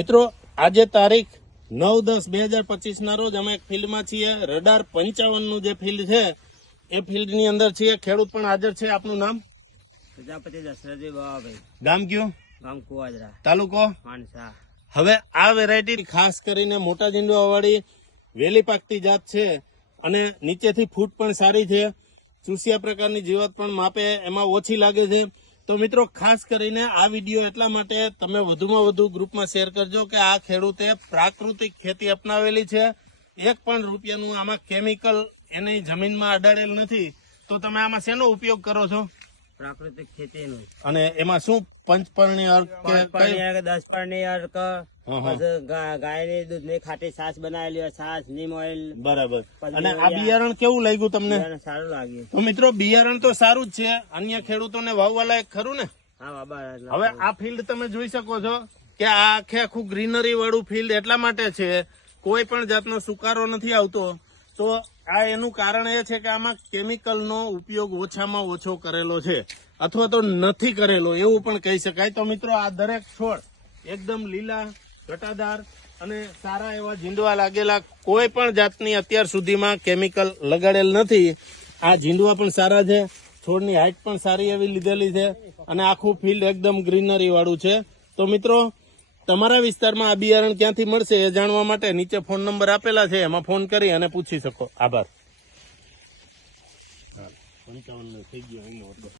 મિત્રો આજે તારીખ 9/10/2025 ના રોજ અમે એક ફિલ્ડમાં છીએ. રડાર 55 નું જે ફિલ્ડ છે એ ફિલ્ડ ની અંદર છીએ. ખેડૂત પણ હાજર છે. આપનું નામ? પ્રજાપતિ દશરથજી બાવાભાઈ. ગામ કયું? ગામ કુવાદરા, તાલુકો માનસા. હવે આ વેરાયટી ખાસ કરીને મોટા ઝીંડવા વાળી વેલી પાકતી જાત છે અને નીચેથી ફૂટ પણ સારી છે. ચૂસિયા પ્રકારની જીવાત પણ માપે એમાં ઓછી લાગે છે. તો મિત્રો ખાસ કરીને આ વિડીયો એટલા માટે તમે વધુમાં વધુ ગ્રુપમાં શેર કરજો કે આ ખેડૂતે પ્રાકૃતિક ખેતી અપનાવેલી છે. 1 પણ રૂપિયાનું આમાં કેમિકલ એની જમીનમાં અડાડેલ નથી. તો તમે આમાં શેનો ઉપયોગ કરો છો? પ્રાકૃતિક ખેતીનું. અને એમાં શું પંચપર્ણી અર્ક કે 10 પર્ણી અર્ક, ગાયની દૂધની ખાટી છાશ બનાવેલી હોય, છાશ, નીમ ઓઇલ. બરાબર. અને આ બિયારણ કેવું લાગ્યું તમને? સારું લાગ્યું. તો મિત્રો બિયારણ તો સારું જ છે. અન્ય ખેડૂતોને વાવવા લાયક ખરું ને? હા બાબા. હવે આ ફિલ્ડ તમે જોઈ શકો છો કે આ આખું ગ્રીનરી વાળું ફિલ્ડ એટલા માટે છે, કોઈ પણ જાતનો સુકારો નથી આવતો. તો આ એનું કારણ એ છે કે આમાં કેમિકલનો ઉપયોગ ઓછામાં ઓછો કરેલો છે, અથવા તો નથી કરેલો એવું પણ કહી શકાય. તો મિત્રો આ દરેક છોડ એકદમ લીલા, ઘટાદાર અને સારા એવા ઝીંડવા લાગેલા, કોઈ પણ જાતની અત્યાર સુધીમાં કેમિકલ લગાડેલ નથી. આ ઝીંડવા પણ સારા છે, છોડની હાઈટ પણ સારી એવી લીધેલી છે અને આખું ફિલ્ડ એકદમ ગ્રીનરી વાળું છે. તો મિત્રો તમારા વિસ્તારમાં આ બિયારણ ક્યાંથી મળશે એ જાણવા માટે નીચે ફોન નંબર આપેલા છે, એમાં ફોન કરી અને પૂછી શકો. આભાર. 55 થઈ ગયો.